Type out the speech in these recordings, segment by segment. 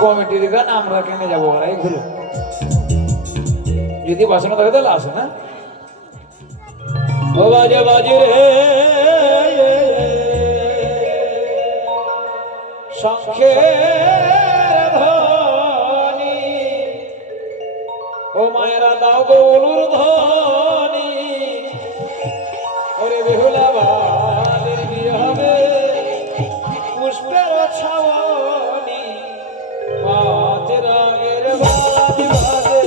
কমিটির গান আমরা কেন যাবো এই ঘুরো যদি বাসনা থাকে তাহলে আসো না ও বাজে বাজে রে শঙ্খের ধ্বনি ও মায়েরা দাও গৌলুর ধ্বনি ওরে বেহুলা বালের বিয়ে হবে পুষ্পের ছাওনি পাঁচ রঙের বাজি বাজে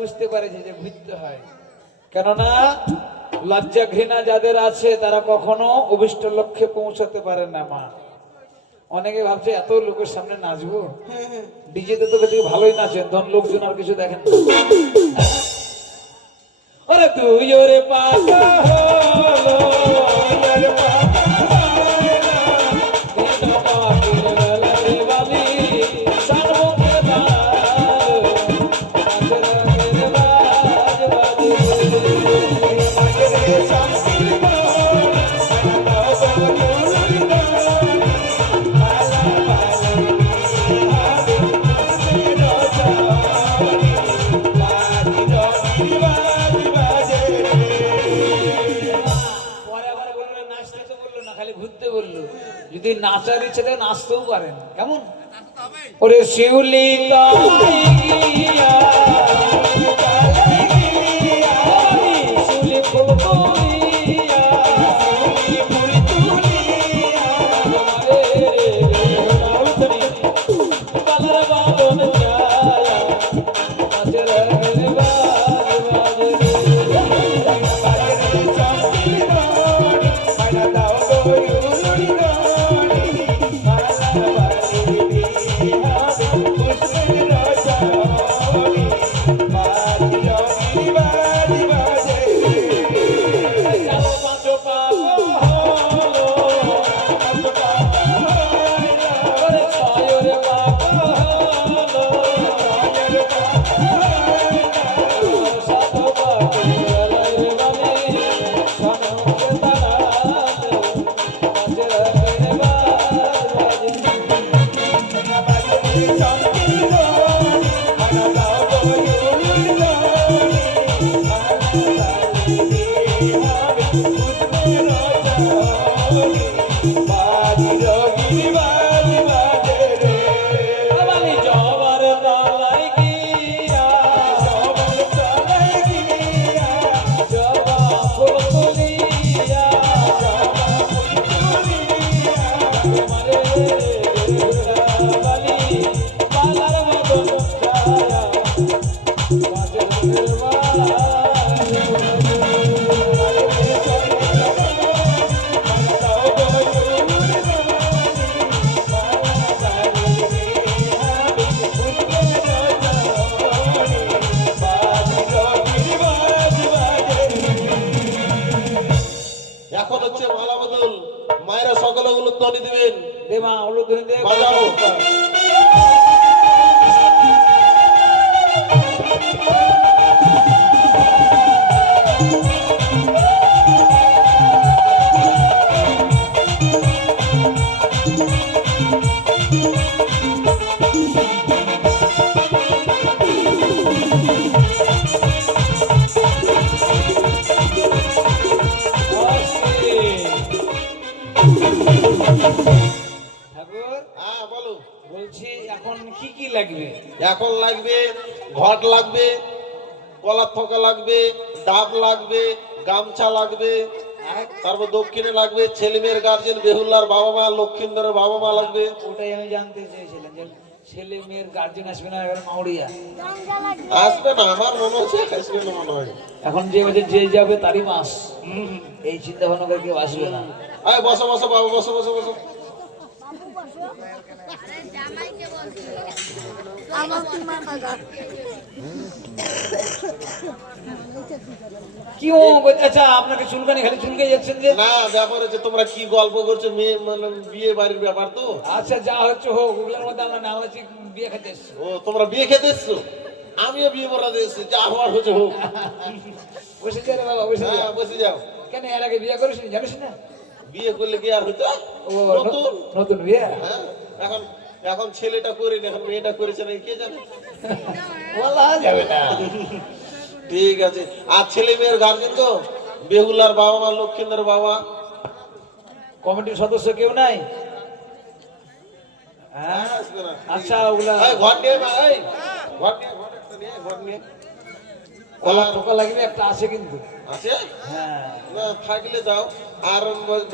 বুঝতে পারেছে যে ঘুরতে হয় কেননা লজ্জা ঘৃণা যাদের আছে তারা কখনো অভিষ্ট লক্ষ্যে পৌঁছাতে পারে না মা অনেকে ভাবছে এত লোকের সামনে নাচবো ডিজেতে তো বেশি ভালোই নাচেন ধন লোকজন আর কিছু দেখেন আরে তুই ওরে পাগল যদি নাচার ইচ্ছে থাকে নাচতেও পারেন কেমন ওরে শিউলি এখন লাগবে ঘট লাগবে কলার থোকা লাগবে ডাব লাগবে গামছা লাগবে তারপর দক্ষিণে লাগবে ছেলে মেয়ের গার্জেন বেহুল্লার বাবা মা লক্ষ্মীন্দরের বাবা মা লাগবে ওটাই আমি জানতে চাইছিলাম যে ছেলে মেয়ের গার্জেন আসবে না এবার মাউরিয়া আসবে না আমার মনে হচ্ছে আসবে না মনে হয় এখন যে বাজে যে যাবে তারই মাস এই চিন্তা ভাবনা করে কেউ আসবে না আয় বসো বসো বাবা বসো বসো বসো কি ও আচ্ছা, আপনাকে চুলকানি খালি চুলকে যাচ্ছেন যে? না, ব্যাপার হচ্ছে তোমরা কি গল্প করছো, মেয়ে মানে বিয়ে বাড়ির ব্যাপার তো। আচ্ছা, যা হচ্ছে হোক, ওগুলোর মধ্যে আমরা না হচ্ছে বিয়ে খেতে এসছি। ও তোমরা বিয়ে খেতে এসছো, আমিও বিয়ে করাতে এসছি, যা হওয়ার হচ্ছে হোক। বসে যা রে বাবা, বসে যা। হ্যাঁ বসে যাও। কেন এর আগে বিয়ে করিস জানিস না? বিয়ে করলে কি আর হতো? ও নতুন। নতুন বিয়ে। হ্যাঁ, এখন এখন ছেলেটা করিনি, এখন মেয়েটা করেছে নাকি কে জানে। বলা যাবে না। ঠিক আছে। আর ছেলে মেয়ের গার্জেন তো বেহুলার বাবা মা, লক্ষ্মীন্দর বাবা। কমিটির সদস্য কেউ নাই? হ্যাঁ, আসবে না। আচ্ছা, ওগুলা এই, ঘর নিয়ে মা, এই, ঘর নিয়ে, ঘর একটা নিয়ে, ঘর নিয়ে। কলা টোকা লাগবে একটা আছে কিন্তু। আছে? হ্যাঁ, না থাকলে দাও। আর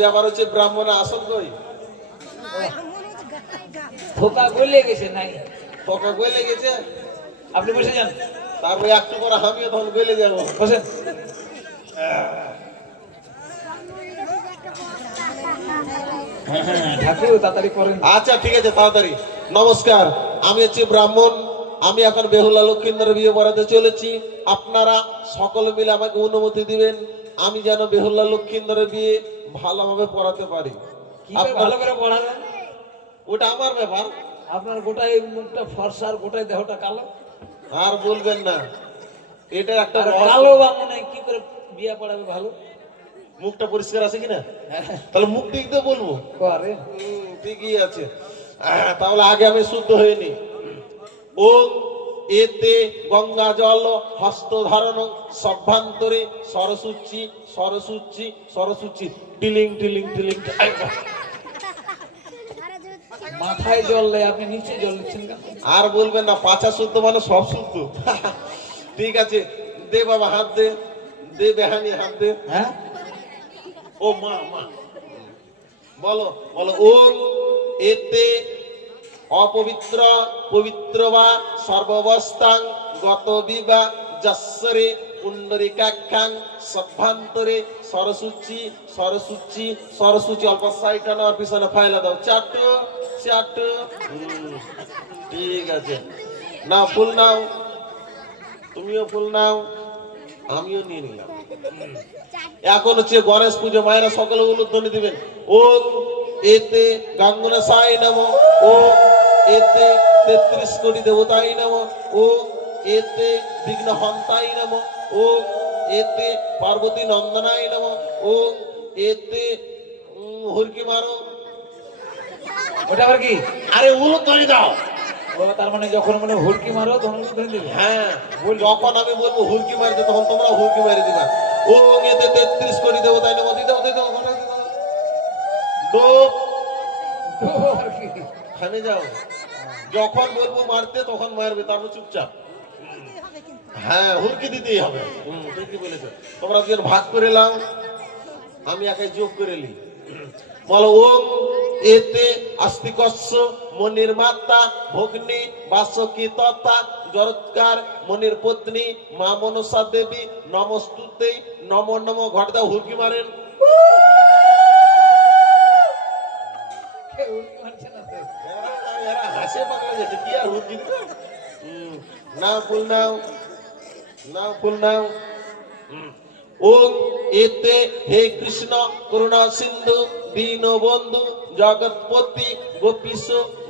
ব্যাপার হচ্ছে ব্রাহ্মণের আসন কই? ঠোকা গলে গেছে নাই। পকা গলে গেছে। আপনি বসে যান, তারপরে একটু পরে আমিও তখন গলে যাবো। বসেন। ঠাকুর তাড়াতাড়ি করেন। আচ্ছা ঠিক আছে, তাড়াতাড়ি। নমস্কার, আমি হচ্ছে ব্রাহ্মণ। আমি এখন বেহুলা লক্ষ্মীন্দরের বিয়ে পড়াতে চলেছি। আপনারা সকলে মিলে আমাকে অনুমতি দিবেন, আমি যেন বেহুলা লক্ষ্মীন্দরের বিয়ে ভালোভাবে পড়াতে পারি। কি করে ভালো করে পড়াবেন? ওটা আমার ব্যাপার। আপনার গোটাই মুখটা ফর্সা আর গোটাই দেহটা কালো। আর বলবেন না, এটা একটা আর রহস্য। কালো বা মনে হয় কি করে বিয়ে পড়াবে ভালো? মুখটা পরিষ্কার আছে কিনা? তাহলে মুখ দিক দিয়ে বলবো। করে ঠিকই আছে। তাহলে আগে আমি শুদ্ধ হইনি। ওম এতে গঙ্গা জল হস্ত ধারণ সভ্যান্তরে সরসুচি সরসুচি সরসুচি টিলিং টিলিং টিলিং। মাথায় জল নেই, আপনি নিচে জল নিচ্ছেন কেন? আর বলবেন না, পাছা শুদ্ধ মানে সব শুদ্ধ। ঠিক আছে, দে বাবা হাত দে, দে বেহানি হাত দে। হ্যাঁ, ও মা মা বলো বলো। ওম এতে অপবিত্র পবিত্র বা সর্বাবস্থাং গত বিবা যশ্বরে পুণ্ডরিকাক্ষাং সভ্যান্তরে সরসুচি সরসুচি সরসুচি। অল্প সাইড আর পিছনে ফাইলা দাও, চাটু চাটু। ঠিক আছে, না ফুল নাও, তুমিও ফুল নাও, আমিও নিয়ে নিলাম। এখন হচ্ছে গণেশ পুজো, মায়েরা সকলে উলুধ্বনি দিবেন। ওম এতে গাঙ্গুনা সাই নমঃ, ওম এতে 33 কোটি দেবতাই নমঃ, ওম এতে বিঘ্ন হন্তাই নমঃ, ওম এতে পার্বতী নন্দনাই নমঃ, ওম এতে হুরকি মারো। ওটা আবার কি? আরে উলুধ্বনি দাও। ও তার মানে যখন মনে হুড়কি মারো তখন ধরে দিবে। হ্যাঁ, যখন আমি বলবো হুরকি মারতে তখন তোমরা হুরকি মারি দিবা। ওম এতে 33 কোটি দেবতাই নমঃ, দিদাও দিদাও দিদাও। ডোপ আর কি? থামে যাও। যখন বলবো মারতে তখন মারবে, তারপর চুপচাপ। হ্যাঁ, হুরকি দিতেই হবে। ঠিকই বলেছো। তোমরা দুজন ভাগ করে নাও, আমি একাই যোগ করে নি। বলো ওম এতে আস্তিকস্য মনির মাতা ভগ্নী বাসকী তথা জরৎকার মনির পত্নী মা মনসা দেবী নমস্তুতে নম নম। ঘট দাও, হুরকি মারেন। কেউ হুড়কি মারছে না তো। এরা হাসে পাগলা যেতে কি আর হুরকি দিবে। নাও ফুল নাও, নাও ফুল নাও। ওম এতে হে কৃষ্ণ করুণা সিন্ধু দীনবন্ধু জগৎপতি গোপীশ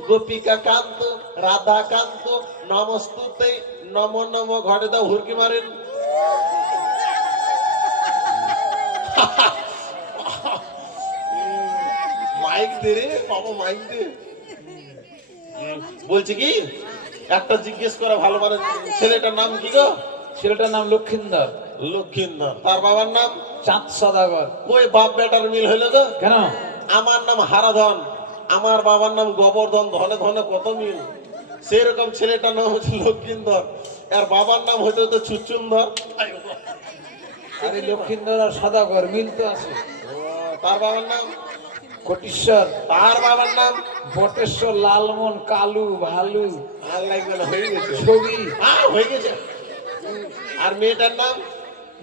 গোপিকা কান্ত রাধা কান্ত নমস্তুতে নম নম। ঘটে দাও, হুরকি মারেন। মাইক দে রে বাবা, মাইক দে। বলছি কি, একটা জিজ্ঞেস করা ভালো, মানে ছেলেটার নাম কি গো? ছেলেটার নাম লক্ষিন্দর। লক্ষিন্দর। তার বাবার নাম? চাঁদ সদাগর। ওই বাপ বেটার মিল হইলো গো। কেন? আমার নাম হারাধন, আমার বাবার নাম গোবর্ধন। ধনে ধনে কত মিল। সেরকম ছেলেটার নাম হচ্ছে লক্ষিন্দর, আর বাবার নাম হইতে হতো চুচুন্দর। আরে লক্ষিন্দর আর সদাগর মিল তো আছে। তার বাবার নাম? কোটিশ্বর। তার বাবার নাম? বটেশ্বর, লালমন, কালু, ভালু। আর লাগবে না, হয়ে গেছে। ছবি হয়ে গেছে। আর মেয়েটার নাম?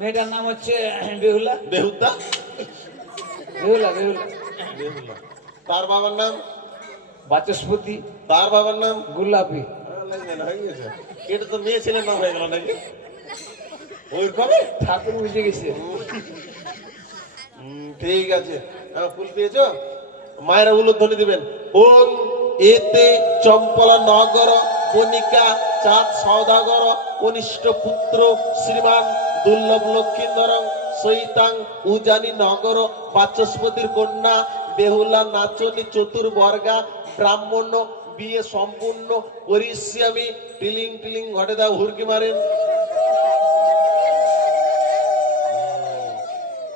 মেয়েটার নাম হচ্ছে বেহুলা। বেহুদা। বেহুলা বেহুলা। বেহুলা। তার বাবার নাম? বাচস্পতি। তার বাবার নাম গোলাপি। হয়ে গেছে। এটা তো মেয়ে ছেলের নাম হয়ে গেল নাকি ওই কবে ঠাকুর বুঝে গেছে। ঠিক আছে ফুল পেয়েছো মায়েরা উলুধ্বনি দিবেন ওম এতে চম্পলা নগর বণিকা চাঁদ সৌদাগর কনিষ্ঠ পুত্র শ্রীমান দুর্লভ লক্ষিন্দরং সৈতাং উজানি নগর বাচস্পতির কন্যা বেহুলা নাচনী চতুর্বর্গা ব্রাহ্মণ বিয়ে সম্পূর্ণ পরিশ্রমী টিলিং টিলিং ঘটে দাও হুরকি মারেন।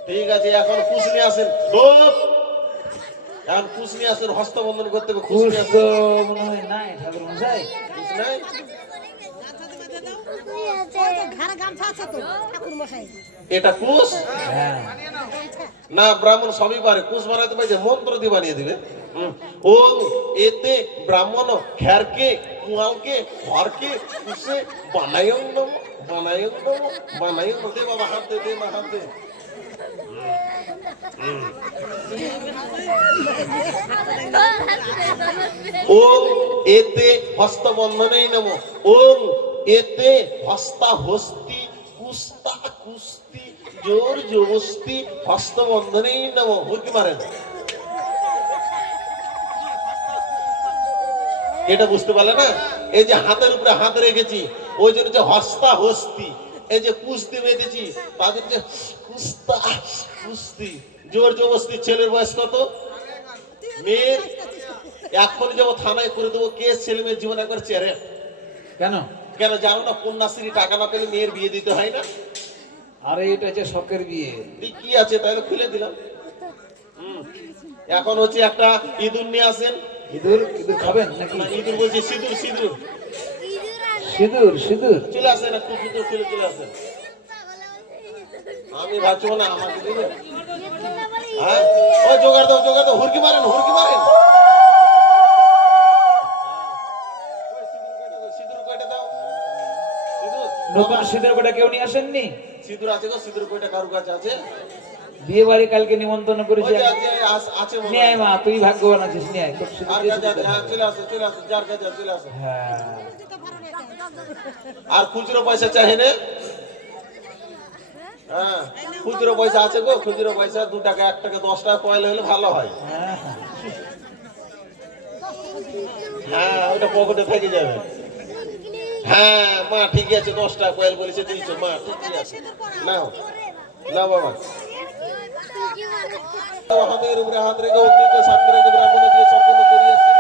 ঠিক আছে এখন কুশ নিয়ে আসেন এখন কুশ নিয়ে আসেন হস্তবন্ধন করতে হবে কুশ নিয়ে তো আসেন মনে হয় নাই ঠাকুর মশাই। কুশ নাই এটা কুশ হ্যাঁ না ব্রাহ্মণ সবই পারে কুশ বানাতে পারছে মন্ত্র দিয়ে বানিয়ে দিবে ও এতে ব্রাহ্মণ খ্যারকে কুয়ালকে ঘরকে কুশে বানায়ং নম বানায়ং নম বানায়ং দে বাবা হাত দে দে মা হাত দে ওম এতে হস্তবন্ধনেই নমঃ ওম এতে হস্তা হস্তি কুস্তা কুস্তি জোর জবস্তি হস্তবন্ধনেই নমঃ হুরকি মারেন। এটা বুঝতে পারলে না এই যে হাতের উপরে হাত রেখেছি ওই জন্য যে হস্তা হস্তি এই যে কুস্তি বেঁধেছি তাদের যে কুস্তা কুস্তি জোর জবস্তি। ছেলের বয়স কত মেয়ের এখনই যাবো থানায় করে দেবো কেস ছেলে মেয়ের জীবন একবার চেরে কেন? কেন জানো না কন্যাশ্রী টাকা না পেলে মেয়ের বিয়ে দিতে হয় না। আরে এটা হচ্ছে শখের বিয়ে। কি আছে তাহলে খুলে দিলাম। এখন হচ্ছে একটা ইঁদুর নিয়ে আসেন। ইঁদুর ইঁদুর খাবেন নাকি? না ইঁদুর বলছি সিঁদুর সিঁদুর সিঁদুর সিঁদুর চলে আসেন একটু সিঁদুর খুলে চলে আসেন। আমি ভাবছো না আমাকে দিবে হ্যাঁ ও জোগাড় দাও হুরকি মারেন হুরকি মারেন সিঁদুর কয়টা দাও সিঁদুর নতুন সিঁদুর কটা কেউ নিয়ে আসেননি? সিঁদুর আছে গো সিঁদুর কয়টা কারু কাছে আছে বিয়ে বাড়ি কালকে নিমন্ত্রণ করেছি। ওই যে আছে মনে নিয়ে হয়। আয় মা, তুই ভাগ্যবান আছিস, নিয়ে আয়। তোর সিঁদুর আর দিয়ে কাছে আছে, সিঁদুর হ্যাঁ চলে আসো যার কাছে আছে, চলে আসো। হ্যাঁ আর খুচরো পয়সা চাই না হ্যাঁ খুচরো পয়সা আছে গো খুচরো পয়সা 2 টাকা 1 টাকা 10 টাকা পয়লা হলে ভালো হয়। হ্যাঁ হ্যাঁ ওটা পকেটে থেকে যাবে। হ্যাঁ মা ঠিক আছে 10 টাকা কয়েল বলেছে দিয়েছো মা ঠিক আছে নাও নাও বাবা হাতের উপরে হাত রেখে অগ্নিকে সামনে রেখে ব্রাহ্মণ দিয়ে সম্পন্ন করিয়েছি।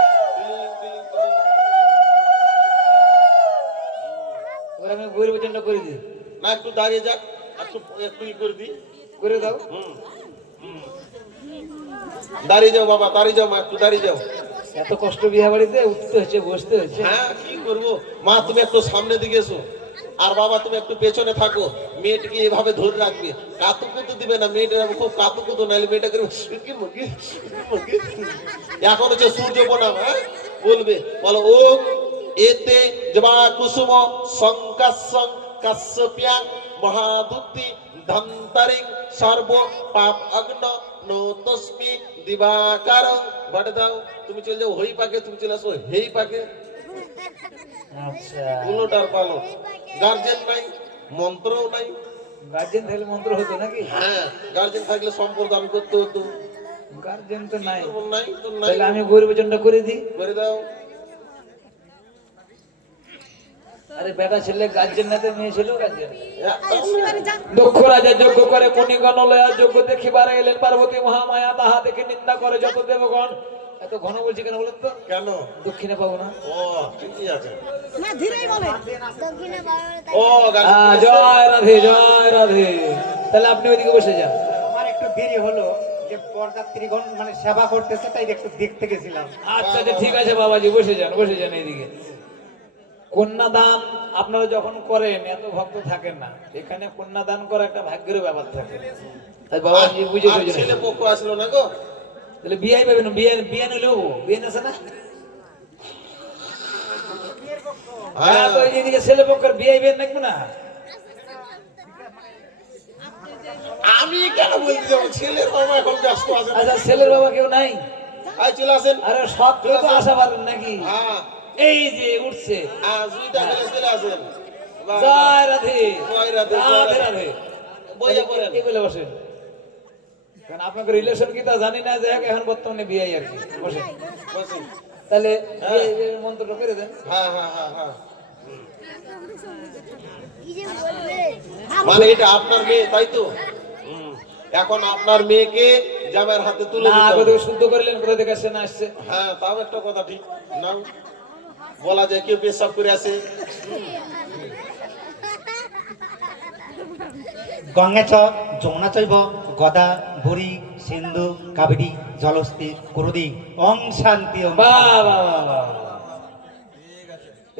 ওরা আমি গরিব জন্য করে দিই। না একটু দাঁড়িয়ে যাক একটু করে দিই করে দাও। দাঁড়িয়ে যাও বাবা দাঁড়িয়ে যাও মা একটু দাঁড়িয়ে যাও। এত কষ্ট বিয়ে বাড়িতে উঠতে হচ্ছে বসতে হচ্ছে। হ্যাঁ কি করবো মা তুমি একটু সামনের দিকে এসো আর বাবা তুমি একটু পেছনে থাকো। মেয়েটিকে এভাবে ধরে রাখবে কাতুকুতু দিবে না মেয়েটার খুব কাতুকুতু নাইলে মেয়েটা করবে এখন হচ্ছে সূর্য প্রণাম হ্যাঁ বলবে বলো ওম এতে জবা কুসুম সংকাসং কাশ্যপ্যাং মহাদুতি ধন্তারিং সর্ব পাপ অগ্ন নতস্মি দিবাকারং বটে দাও তুমি চলে যাও হই পাকে তুমি চলে আসো হেই পাকে আচ্ছা উলোটার পালো গার্জেন নাই মন্ত্রও নাই। গার্জেন থাকলে মন্ত্র হতো নাকি? হ্যাঁ গার্জেন থাকলে সম্প্রদান করতে হতো গার্জেন তো নাই। নাই তো নাই তাহলে আমি গরিব জন্য করে দিই। করে দাও। আরে বেটা ছেলে গার্জেন না তো মেয়ে ছিল গার্জেন। একটা দক্ষ রাজা যজ্ঞ করে কণিগণ লয়া যজ্ঞ দেখিবার এলেন পার্বতী মহামায়া তাহা দেখে নিন্দা করে যত দেবগণ। এত ঘন বলছি কেন বলেন তো? কেন দক্ষিণে পাবো না। ও ঠিকই আছে না ধীরেই বলে ও গার্জেন জয় রাধে জয় রাধে। তাহলে আপনি ওইদিকে বসে যান। আমার একটু দেরি হলো যে বরযাত্রীগণ মানে সেবা করতেছে তাই একটু দেখতে গেছিলাম। আচ্ছা আচ্ছা ঠিক আছে বাবাজি বসে যান এইদিকে। কন্যাদান আপনারা যখন করেন এত ভক্ত থাকেন না, এখানে কন্যাদান করা একটা ভাগ্যের ব্যাপার থাকে। তাই বাবাজি বুঝে আর ছেলে পক্ষ আসলো না গো তাহলে বিয়ে পাবেন, বিয়ে নিলেও বিয়ে আছে না? হ্যাঁ তো এইদিকে ছেলে পক্ষের বিয়ে নাকবে না। আমি কেন বলতে যাবো ছেলের বাবা এখন ব্যস্ত আছে আচ্ছা ছেলের বাবা কেউ নাই? আয় চলে আসেন। আরে সব কেউ তো আসা পারেন নাকি? হ্যাঁ এই যে উঠছে। হ্যাঁ জুইটা ফেলে চলে আসেন। বাহ, জয় রাধে, জয় রাধে, জয় রাধে রাধে। রাধে। বইয়া পড়েন। এই বলে বসেন। কারণ আপনাকে রিলেশন কি তা জানি না, যে এখন বর্তমানে বিয়ে আর কি। বসেন। বসেন। তাহলে হ্যাঁ। এই মন্ত্রটা করে দেন। হ্যাঁ হ্যাঁ হ্যাঁ হ্যাঁ। মানে এটা আপনার মেয়ে তাই তো? এখন আপনার মেয়েকে জামাইয়ের হাতে তুলে না, দিতে আগে হবে। থেকে শুদ্ধ করলেন, কোথা থেকে আসছে না আসছে। হ্যাঁ তাও একটা কথা ঠিক না, বলা যায় কেউ পেশাব করে আসে। গঙ্গা চ যমুনা চৈব গদা বুড়ি সিন্ধু কাবেরী জলস্থি কুরুদি ওং শান্তি ওং বাহ বাহ বাহ বাহ।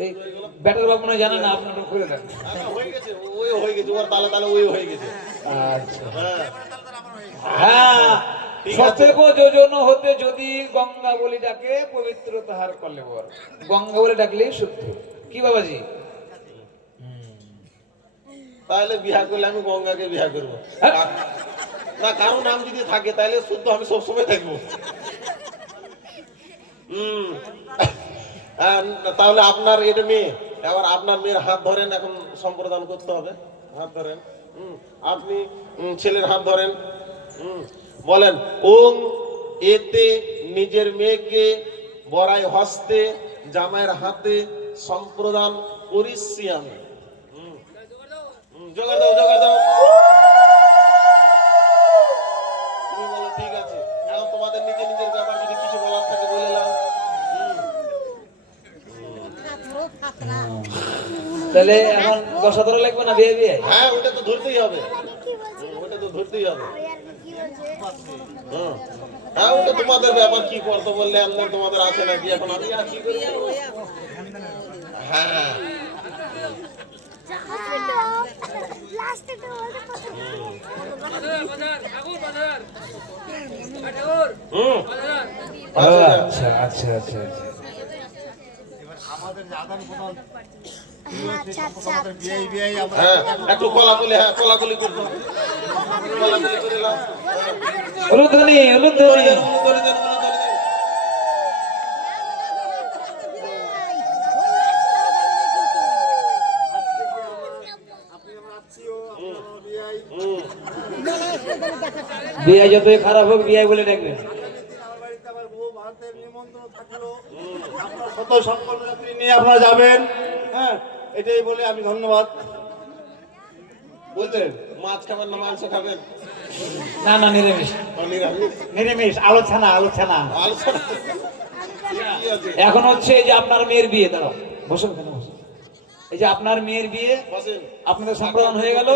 এই ব্যাটার বাপ মনে হয় জানে না, আপনার করে দেন। হয়ে গেছে, ওই হয়ে গেছে, ওর তালে তালে ওই হয়ে গেছে। আচ্ছা। হ্যাঁ হ্যাঁ, ঠিক আছে। সতেব যোজন হতে যদি গঙ্গা বলে ডাকে পবিত্র তাহার করলে বর। গঙ্গা বলে ডাকলেই শুদ্ধ। কি বাবাজি? তাহলে বিয়া করলে আমি গঙ্গাকে বিয়া করবো হ্যাঁ। না, কারো নাম যদি থাকে তাহলে শুদ্ধ আমি সবসময় থাকবো। তাহলে আপনার এটা মেয়ে, এবার আপনার মেয়ের হাত ধরেন, এখন সম্প্রদান করতে হবে। হাত ধরেন। আপনি ছেলের হাত ধরেন। বলেন ওং এতে নিজের মেয়েকে বড়াই হস্তে জামাইয়ের হাতে সম্প্রদান করিছি আমি। জোগাড় দাও, জোগাড় দাও। তুমি বলো ঠিক আছে। এখন তোমাদের নিজের নিজের ব্যাপার যদি কিছু বলার থাকে বলে নাও। তাহলে এখন বসা ধরা লাগবে না বিয়ে বিয়ে? হ্যাঁ ওটা তো ধরতেই হবে। ওটা তো ধরতেই হবে। হ্যাঁ ওটা তোমাদের ব্যাপার, কি করতে বললে আমাদের তোমাদের আছে নাকি, এখন আমি আর কি করবো। হ্যাঁ আচ্ছা আচ্ছা আচ্ছা। হ্যাঁ একটু কোলাকুলি, হ্যাঁ কোলাকুলি করবো। কোলাকুলি করে নাও। উলুধ্বনি উলুধ্বনি। করে দেন, করে দেন, করে দেন। বিয়ে যতই খারাপ হোক বিয়ে বলে ডাকবেন। কত সম্পন্ন যাত্রী নিয়ে আপনারা যাবেন, হ্যাঁ এটাই বলে আমি ধন্যবাদ বলতেন। মাছ খাবেন না মাংস খাবেন? না না, নিরামিষ। নিরামিষ। নিরামিষ আলোচনা আলোচনা আলোচনা কি আছে? এখন হচ্ছে এই যে আপনার মেয়ের বিয়ে, দাঁড়াও বসুন, কেন বসুন। এই যে আপনার মেয়ের বিয়ে, বসেন। আপনাদের সম্প্রদান হয়ে গেল।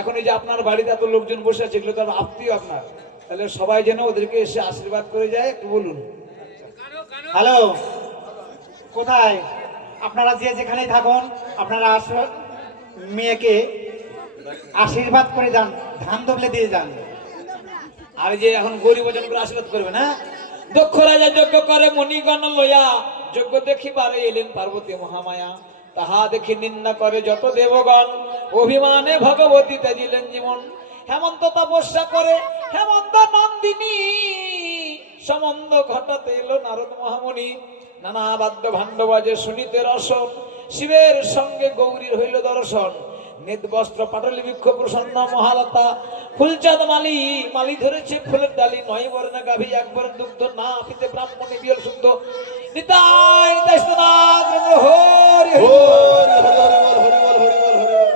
এখন এই যে আপনার বাড়িতে এত লোকজন বসে আছে, এগুলো তো আত্মীয় আপনার, তাহলে সবাই যেন ওদেরকে এসে আশীর্বাদ করে যায়, একটু বলুন। হ্যালো, কোথায় আপনারা যে যেখানেই থাকুন, আপনারা মেয়েকে আশীর্বাদ করে যান, ধান দবলে দিয়ে যান। আর যে এখন গরিব জন করে আশীর্বাদ করবে না, দক্ষ রাজা যজ্ঞ করে মণিগণ লয়া, যজ্ঞ দেখিবারে এলেন পার্বতী মহামায়া, তাহা দেখি নিন্দা করে যত দেবগণ, অভিমানে ভগবতী ত্যাজিলেন জীবন। হেমন্ত তপস্যা করে হেমন্ত নন্দিনী, সম্বন্ধ ঘটাতে এলো নারদ মহামণি। নানা বাদ্য ভাণ্ড বাজে শুনিতে রসন, শিবের সঙ্গে গৌরীর হইল দর্শন। নেত বস্ত্র পাটলি বৃক্ষ প্রসন্ন মহালতা, ফুলচাঁদ মালি মালি ধরেছে ফুলের ডালি। নয় বর্ণা গাভী একবার দুগ্ধ, না পিতে ব্রাহ্মণে বিয়ল শুদ্ধ। নিতাই নিতাই স্তনাথ হরি হরি হরি বল, হরি বল, হরি বল, হরি বল, হরি বল।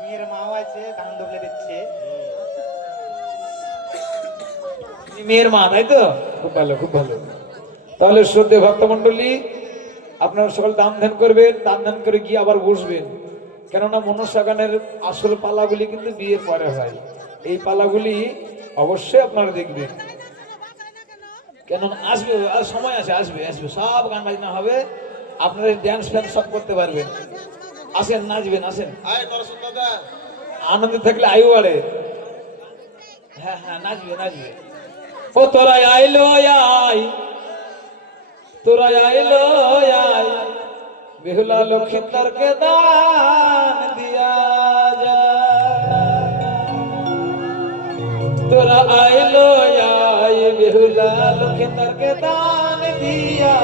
মেয়ের মাও আছে, ধান দবলে দিচ্ছে। মেয়ের মা, তাই তো? খুব ভালো, খুব ভালো। তাহলে শ্রদ্ধেয় ভক্তমণ্ডলী, আপনারা সকল দান ধ্যান করবেন, দান ধ্যান করে গিয়ে আবার বসবেন। কেননা মনসা গানের আসল পালাগুলি কিন্তু বিয়ের পরে হয়। এই পালাগুলি অবশ্যই আপনারা দেখবেন, কেন আসবে, আর সময় আছে, আসবে আসবে, সব গান বাজনা হবে, আপনারা ড্যান্স ফ্যান্স সব করতে পারবেন। আসেন, নাচবেন, আসেন। আয় নরসিংহ দাদা। আনন্দে থাকলে আয়ু বাড়ে। হ্যাঁ হ্যাঁ, নাচবে নাচবে। ও তোরা আইলো আই, তোরা আইলো আই, বেহুলা লক্ষিন্দরকে দান দিয়া যা। তোরা আইলো আই, বেহুলা লক্ষিন্দরকে দান দিয়া